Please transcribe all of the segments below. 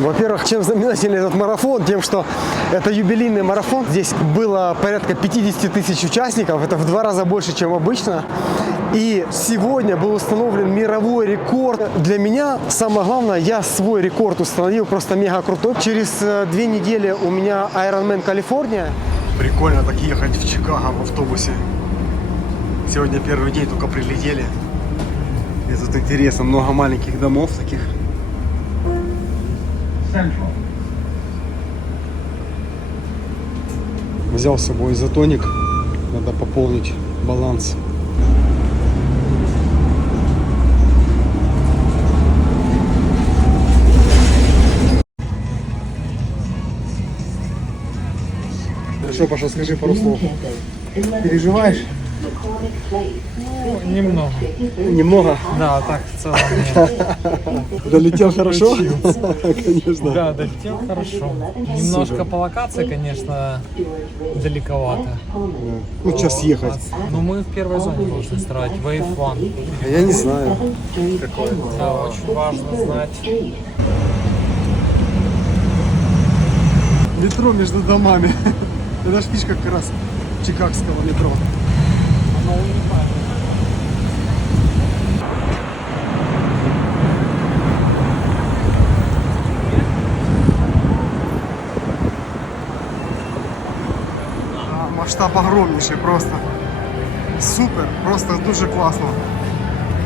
Во-первых, чем знаменательный этот марафон? Тем, что это юбилейный марафон. Здесь было порядка 50 тысяч участников. Это в два раза больше, чем обычно. И сегодня был установлен мировой рекорд. Для меня самое главное, я свой рекорд установил просто мега крутой. Через э, две недели у меня Ironman Калифорния. Прикольно так ехать в Чикаго в автобусе. Сегодня первый день только прилетели. И тут интересно, много маленьких домов таких. Взял с собой изотоник. Надо пополнить баланс. Что, Паша, скажи пару слов. Переживаешь? Немного. Немного. Да, так в целом. Долетел хорошо? Конечно. Да, долетел хорошо. Немножко по локации, конечно, далековато. Ну, сейчас ехать. Но мы в первой зоне должны строить. Wave One. А Я не знаю. Да, очень важно знать. Метро между домами. Это ж фишка как раз чикагского метро. Масштаб огромніший просто. Супер, просто дуже класно.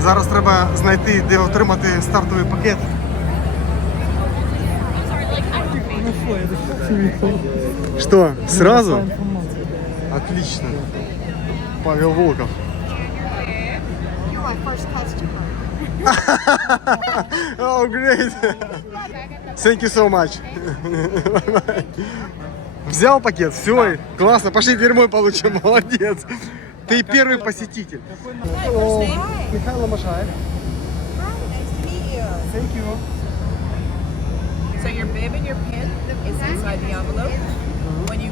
Зараз треба знайти, де отримати стартовий пакет. Что, сразу? Отлично. Customer. Oh, great. Thank you so much. Взял пакет, все, классно, пошли теперь мой получим, молодец. Ты первый посетитель. Михаил Машаев. Thank you. So your bib and your pin is inside the envelope.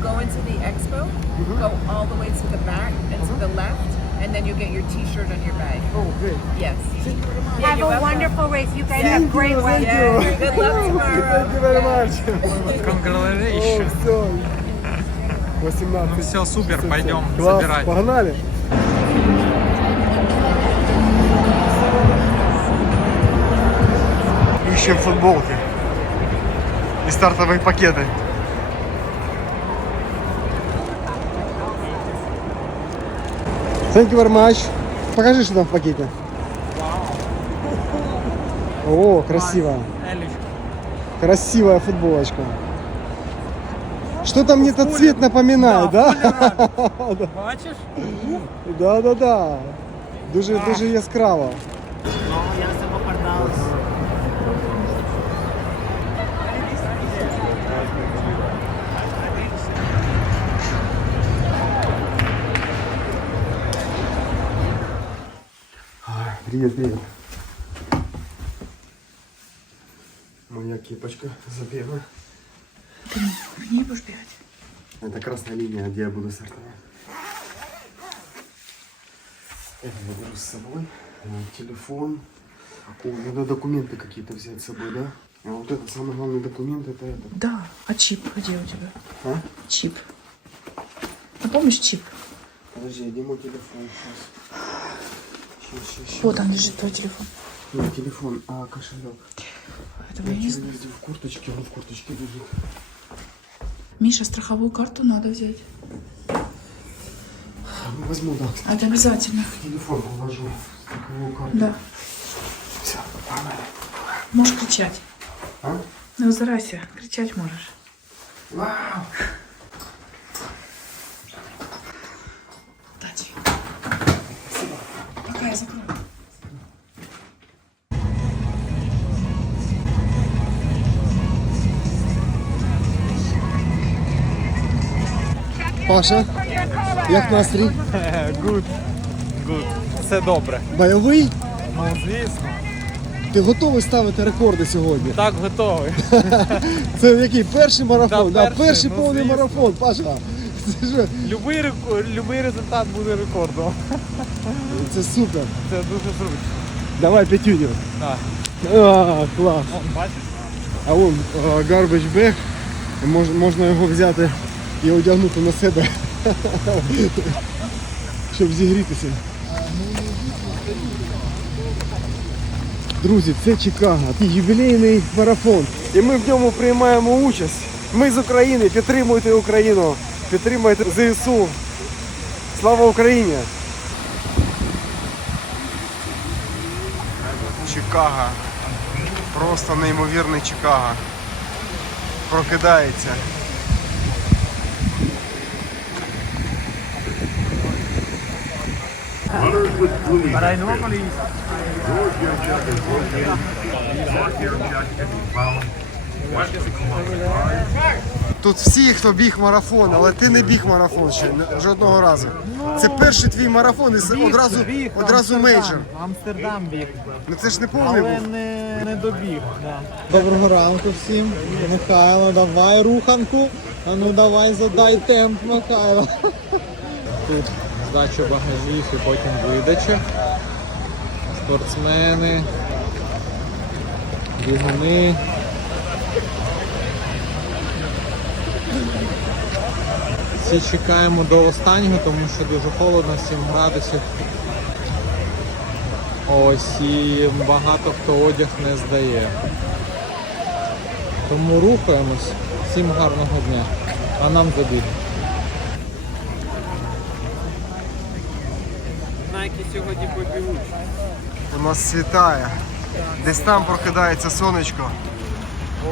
You go into the expo, go all the way to the back and to the left, and then you get your T-shirt on your bag. Oh, great. Yes. Yeah, Have a welcome. wonderful race. You guys Thank have great weather. Yeah. Good luck tomorrow. Thank you very much. Oh, Congratulations. все. 18. Ну все, супер, пойдем Класс, забирать. погнали. Ищем футболки и стартовые пакеты. Thank you very much. Покажи, что там в пакете. О, красиво. Красивая футболочка. Что-то мне этот цвет напоминает, да? Бачиш? Да, да, да. Дуже, дуже яскраво. Привет. Моя кепочка забега. Не будешь бегать. Это красная линия, где я буду стартовать. Это я беру с собой. Телефон. О, надо документы какие-то взять с собой, да? А вот это самый главный документ, это это. Да, а чип где у тебя? А? Чип. А помнишь чип? Подожди, где мой телефон? Сейчас. Вот там лежит твой телефон. Не телефон, а кошелек. Этого я не знаю. в курточке, он в курточке лежит. Миша, страховую карту надо взять. Ну, возьму, да. Это обязательно. Телефон положу. Страховую карту. Да. Все, погнали. Можешь кричать. А? Ну, старайся. Кричать можешь. Вау! Пока я закрою. Паша, як настрій? Гуд. Гуд. Все добре. Бойовий? Ну, звісно. Ти готовий ставити рекорди сьогодні? Так, готовий. Це який перший марафон? Да, Да, перший, перший ну, повний звісно. марафон, Паша. Це, ж- Любий, рек- любий результат буде рекордом. це супер. Це дуже зручно. Давай п'ятюню. Так. А, клас. Вон, бачиш? А вон е, garbage bag. Мож, можна його взяти і одягнути на себе. Щоб зігрітися. Друзі, це Чикаго, ювілейний марафон. І ми в ньому приймаємо участь. Ми з України, підтримуйте Україну, підтримуйте ЗСУ. Слава Україні! Чикаго. Просто неймовірний Чикаго. Прокидається. Тут всі, хто біг марафон, але ти не біг марафон ще жодного разу. Це перший твій марафон і одразу, одразу мейджор. Амстердам біг, Ну це ж не повний але не, не добіг. Да. Доброго ранку всім. Михайло, давай руханку. А ну давай задай темп, Михайло. Тут здача багажів і потім видача. Спортсмени. Бігуни. Всі чекаємо до останнього, тому що дуже холодно, 7 градусів. Ось і багато хто одяг не здає. Тому рухаємось. Всім гарного дня. А нам забіг. Найки сьогодні побігуть. У нас світає. Десь там прокидається сонечко.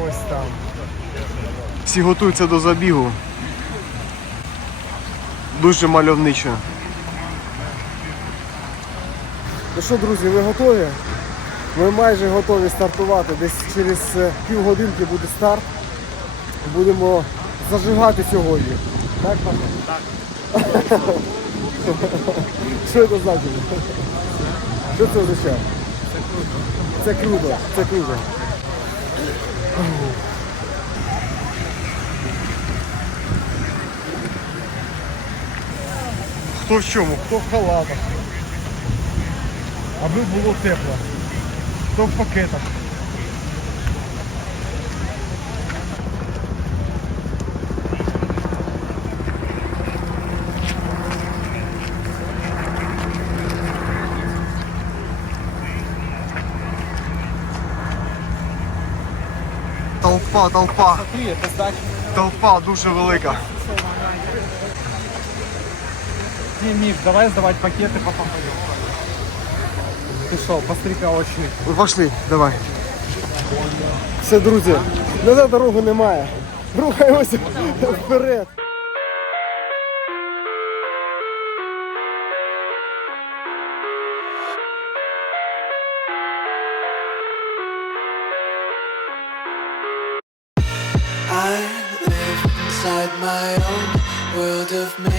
Ось там. Всі готуються до забігу. Дуже мальовничо. Ну що, друзі, ви готові? Ми майже готові стартувати. Десь через е, півгодинки буде старт. Будемо зажигати сьогодні. Так, Паша? Так. Що це значить? Що це означає? Це круто. Це круто, це круто. Хто в чому, хто в халатах. Аби було тепло. Хто в пакетах. Толпа, толпа. Толпа дуже велика. Не, Мик, давай сдавать пакеты, потом пойдем. Ты что, пострика очень. Ви Пошли, давай. Все, друзі, назад дороги немає. Рухаємося вперед. I live inside my own world of make believe.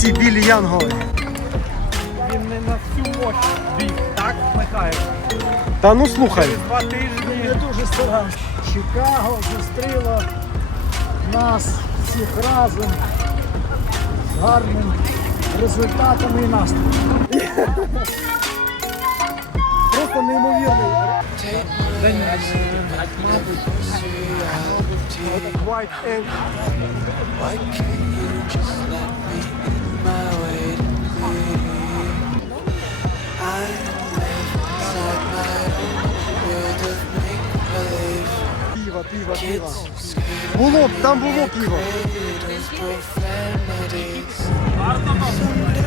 Всі білі янголи. Він не на всю мощь біг, так, Михайло? Та ну слухай. Два тижні. дуже старався. Чикаго зустріло нас всіх разом з гарним результатом і настроєм. Просто неймовірний. Hand, White and Why can't you just let me in my way to be? I live inside my own world of make believe. пиво, пиво, пиво. Kids screaming Було б, там було пиво. cradles,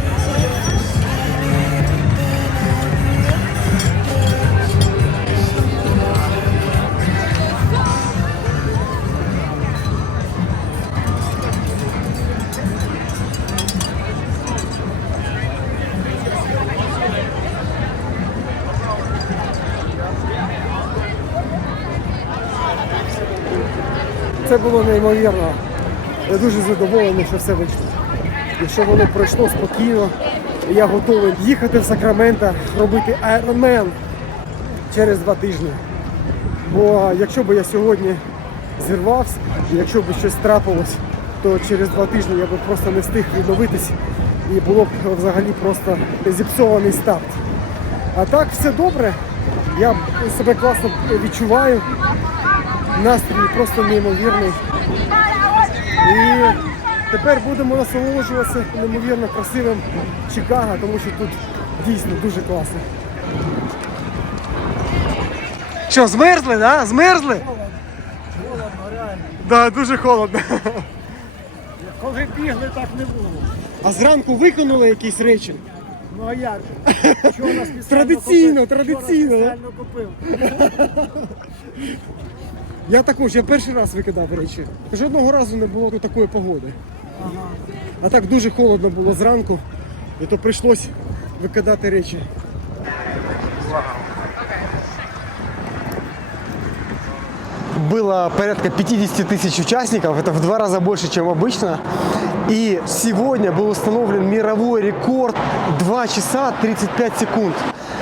було неймовірно. Я дуже задоволений, що все вийшло. І що воно пройшло спокійно. І я готовий їхати в Сакраменто, робити Ironman через два тижні. Бо якщо б я сьогодні зірвався, якщо б щось трапилось, то через два тижні я б просто не встиг відновитись і було б взагалі просто зіпсований старт. А так все добре. Я себе класно відчуваю. Настрій просто неймовірний. І тепер будемо насолоджуватися неймовірно красивим Чикаго, тому що тут дійсно дуже класно. Що, змерзли, да? Змерзли? Холодно, реально. Да, дуже холодно. Коли бігли, так не було. А зранку виконали якісь речі? Ну а як? Вчора Традиційно, купив. традиційно, спеціально купив. Я також, я перший раз викидав речі. Жодного разу не було тут такої погоди. Ага. А так дуже холодно було зранку, і то прийшлось викидати речі. Было порядка 50 тысяч участников, это в два раза больше, чем обычно. И сегодня был установлен мировой рекорд 2 часа 35 секунд.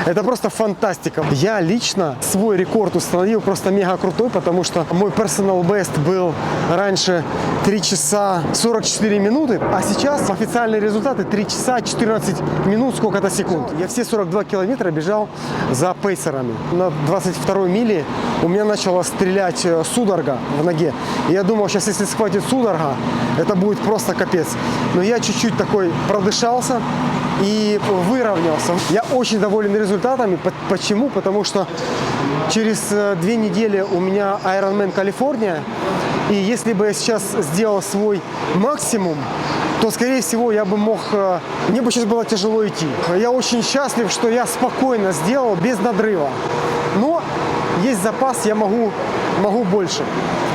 Это просто фантастика. Я лично свой рекорд установил просто мега крутой, потому что мой personal best был раньше 3 часа 44 минуты, а сейчас официальные результаты 3 часа 14 минут сколько-то секунд. Я все 42 километра бежал за пейсерами. На 22 мили у меня начала стрелять э, судорога в ноге. И я думал, сейчас если схватит судорога, это будет просто капец. Но я чуть-чуть такой продышался и выровнялся. Я очень доволен результатами. По- Почему? Потому что через э, две недели у меня Ironman Калифорния. И если бы я сейчас сделал свой максимум, то, скорее всего, я бы мог... э, Мне бы сейчас было тяжело идти. Я очень счастлив, что я спокойно сделал, без надрыва. Но есть запас, я могу, могу больше. Все.